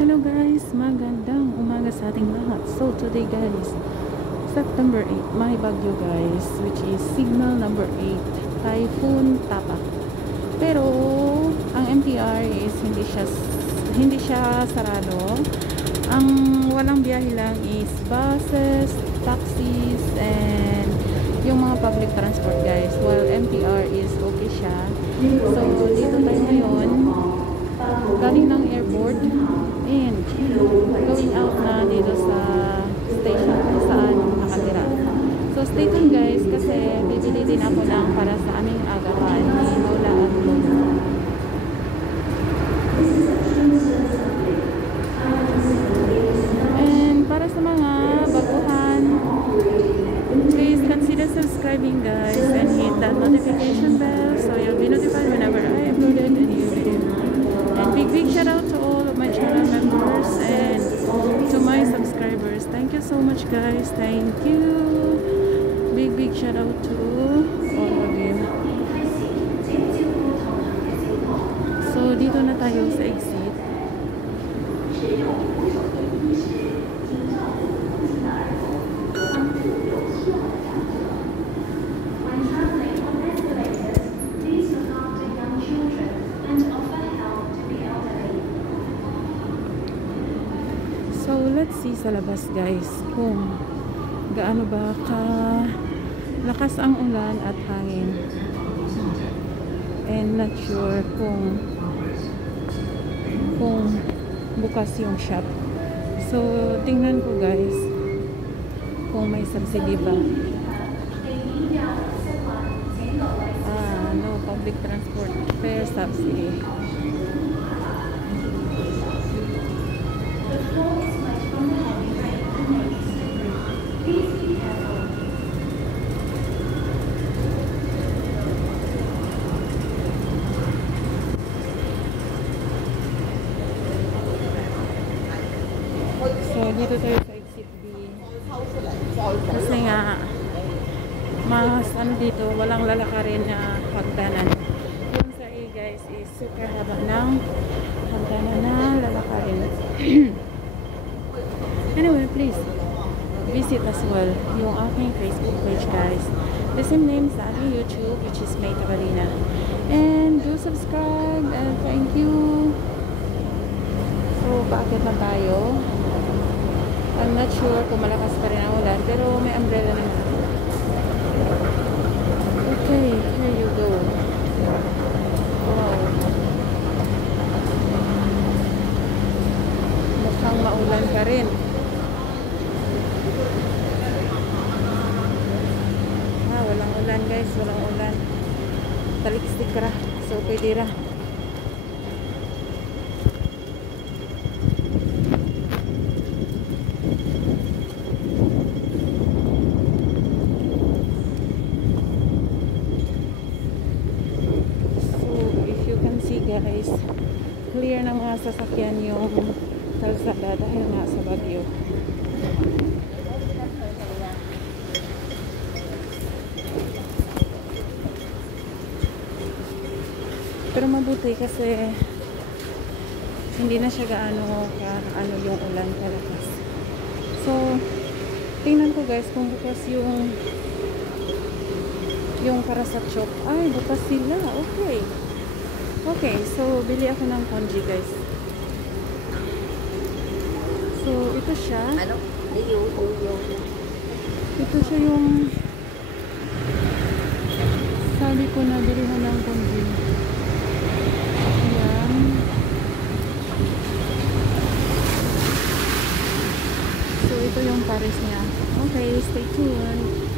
Hello guys, magandang umaga sa ating lahat. So today guys, September 8, may bagyo guys, which is signal number 8, Typhoon Tapak. Pero ang MTR is hindi siya sarado. Ang walang biyahe lang is buses, taxis, and yung mga public transport guys. While MTR is okay siya. So dito tayo ngayon, galing ng airport and going out na dito sa station kung saan nakatira. So stay tuned guys kasi bibili din ako ng para sa aming agahan ni Lola at Lolo. And para sa mga baguhan, please consider subscribing guys and hit that notification bell so you'll be notified whenever I uploaded a new video. And big shout out to all of my channel members and to my subscribers. Thank you so much guys. Thank you. Big shout out to all of you. So dito na tayo sa exit. So let's see sa labas guys kung gaano ba ka lakas ang ulan at hangin, and not sure kung bukas yung shop. So tingnan ko guys kung may subsidy ba. No public transport fare subsidy. So dito tayo sa exit B kasi nga mas dito walang lalakarin na hagdanan. Yung sa A guys is super haba ng hagdanan na lalakarin. Anyway, please visit as well yung aking Facebook page guys, the same name sa aking YouTube, which is May Tabalina, and do subscribe and thank you. So paakit na tayo. I'm not sure kung malakas pa rin ang ulan, pero may umbrella naman ako. Okay, here you go. Wow. Mukhang maulan pa rin. Walang ulan guys, walang ulan. Talikstik ra, so pwede ra. Guys, clear ng mga sasakyan yung kalsada dahil nga sa bagyo. Pero mabuti kasi hindi na siya gaano yung ulan kalakas. So tingnan ko guys kung bukas yung para sa shop. Ay, bukas sila. Okay, so bili ako ng congee guys. So ito siya. Ito siya yung sabi ko na bilihan ng congee. Ayan. So ito yung pares niya. Okay, stay tuned.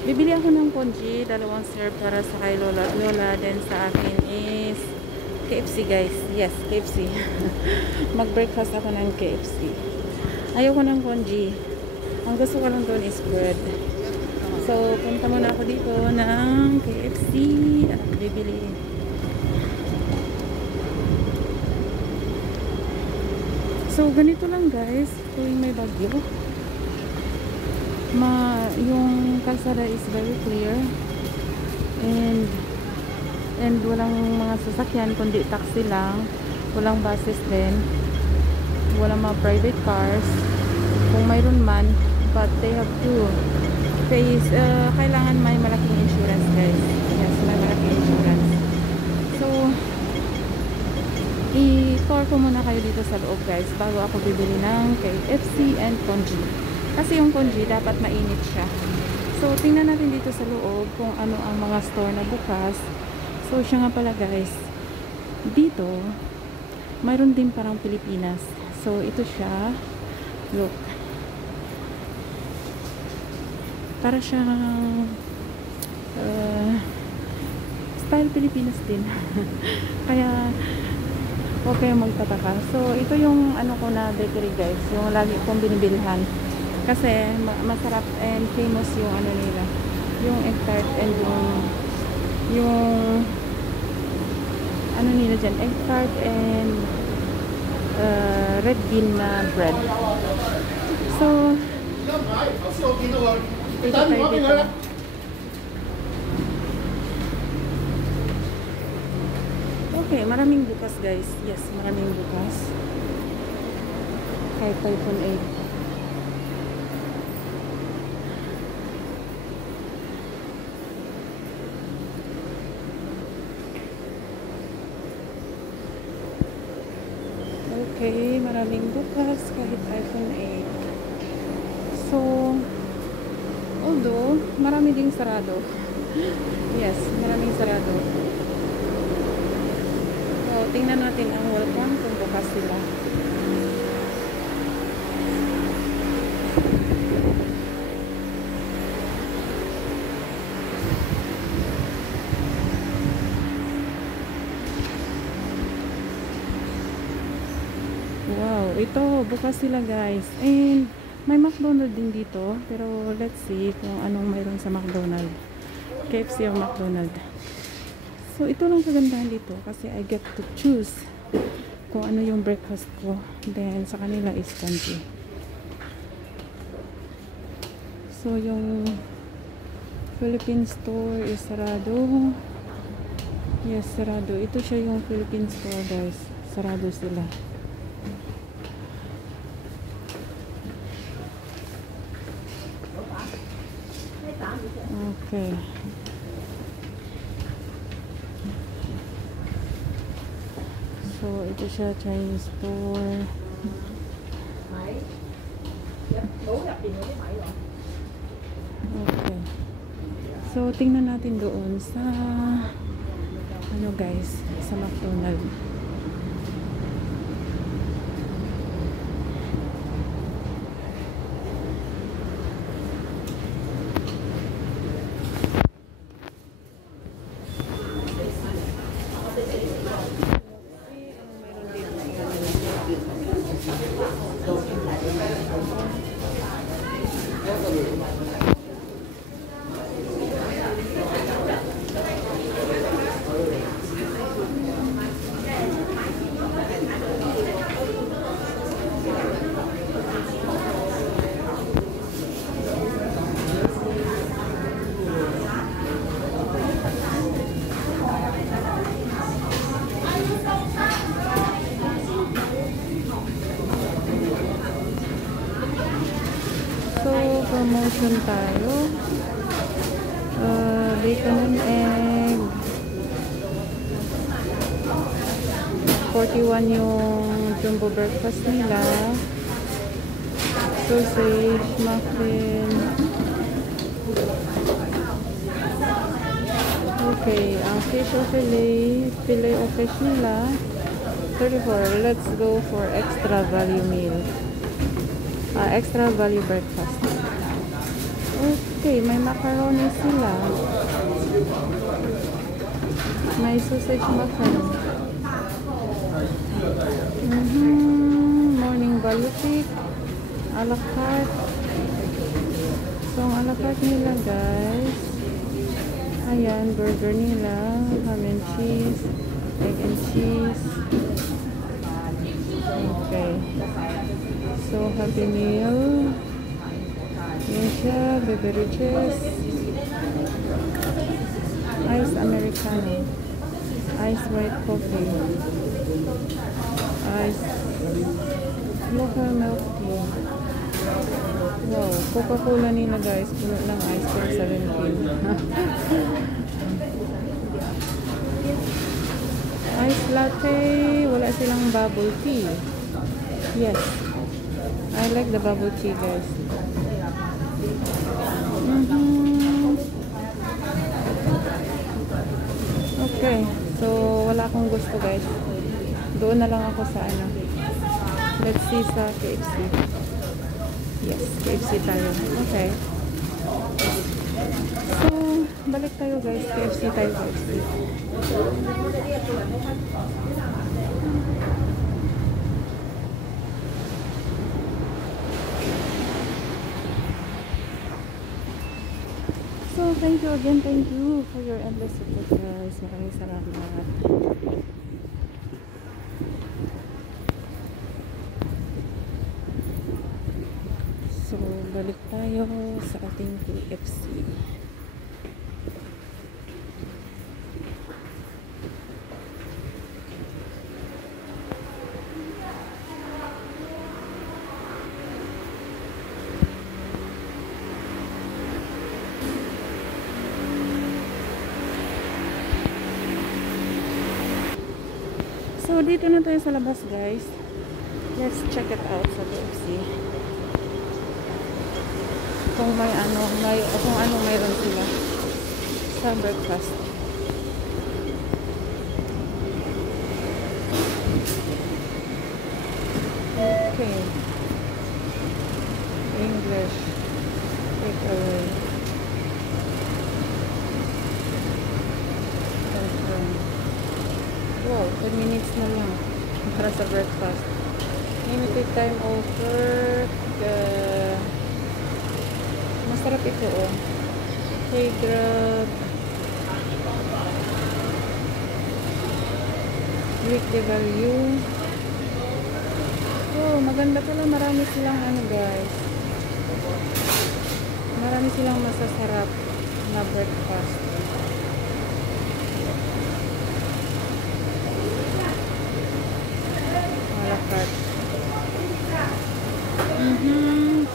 Bibili ako ng congee, dalawang serve para sa kay Lola. Then sa akin is KFC guys. Yes, KFC. Mag-breakfast ako ng KFC. Ayoko ng congee. Ang gusto ko lang doon is bread. So, punta muna ako dito ng KFC at bibili. So ganito lang guys, tuwing may bagyo, yung kalsada is very clear, and walang mga sasakyan kundi taxi lang, walang buses din, walang mga private cars kung mayroon man, but they have to face, kailangan may malaking insurance guys. Yes, may malaking insurance. So i-tour ko muna kayo dito sa loob guys bago ako bibili ng KFC and congee, kasi yung congee dapat mainit siya. So tingnan natin dito sa loob kung ano ang mga store na bukas. So siya nga pala guys, dito mayroon din parang Pilipinas. So ito siya, look, para siyang style Pilipinas din. Kaya huwag kayong magtataka. So ito yung ano ko na bakery guys, yung lagi kong binibilhan kasi masarap and famous yung ano nila, yung egg tart and yung ano nila dyan, egg tart and red bean na bread. So ito tayo dito. Okay, maraming bukas guys. Yes, maraming bukas. Kahit Typhoon 8. Okay, maraming bukas kahit Typhoon 8. So, although, marami ding sarado. Yes, maraming sarado. So, tingnan natin ang welcome kung bukas sila. Wow, ito, bukas sila guys. And may McDonald's din dito. Pero let's see kung anong mayroon sa McDonald's. KFC o McDonald's. So ito lang kagandahan dito kasi I get to choose kung ano yung breakfast ko. Then sa kanila is congee. So yung Philippine store is sarado. Yes, sarado. Ito siya yung Philippine store guys. Sarado sila. Okay. So, ito siya, Chinese store. Okay. So, tingnan natin doon sa ano guys, sa McDonald's. Promotion tayo. Bacon and egg. 41 yung jumbo breakfast nila. Sausage, muffin. Okay, ang fish o filet o fish nila 34. Let's go for extra value meal. Extra value breakfast. Okay, may macaroni sila. May sausage muffin. Morning value cake. A la carte. So, ang a la carte nila guys. Ayan, burger nila. Ham and cheese. Egg and cheese. Okay. So, Happy Meal. Yan siya. Beverages. Ice Americano. Ice white coffee. Ice local milk tea. Wow. Coca-Cola nila guys. Puno ng ice for 17. Ice latte. Wala silang bubble tea. Yes. I like the bubble tea guys. Okay. So, wala akong gusto guys. Doon na lang ako sa ano. Let's see sa KFC. Yes, KFC tayo. Okay. So, balik tayo guys. KFC tayo, KFC. So, thank you again. Thank you for your endless support guys. Maraming salamat. So, balik tayo sa ating KFC. So, dito na tayo sa labas guys. Let's check it out sa KFC. Kung may ano, kung ano mayroon sila sa breakfast. Okay. English. Take away. Wow, 10 minutes na lang para sa breakfast. Limited time offer. Masarap ito oh. Hey, grab. Weekday value. Oh, maganda pala. Marami silang ano guys. Marami silang masasarap na breakfast. Malakad.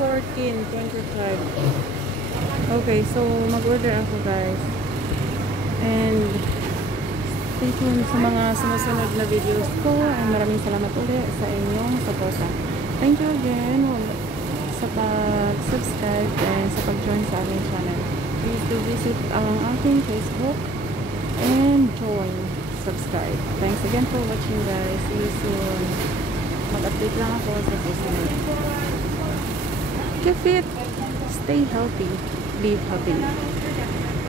14.25. Okay, so mag-order ako guys. And stay tuned sa mga sumusunod na videos ko. And maraming salamat ulit sa inyong suporta. Thank you again sa pag-subscribe and sa pag-join sa aking channel. Please do visit ang aking Facebook and join, subscribe. Thanks again for watching guys. See you soon. Mag-update lang ako sa susunod. Keep fit, stay healthy, live happily.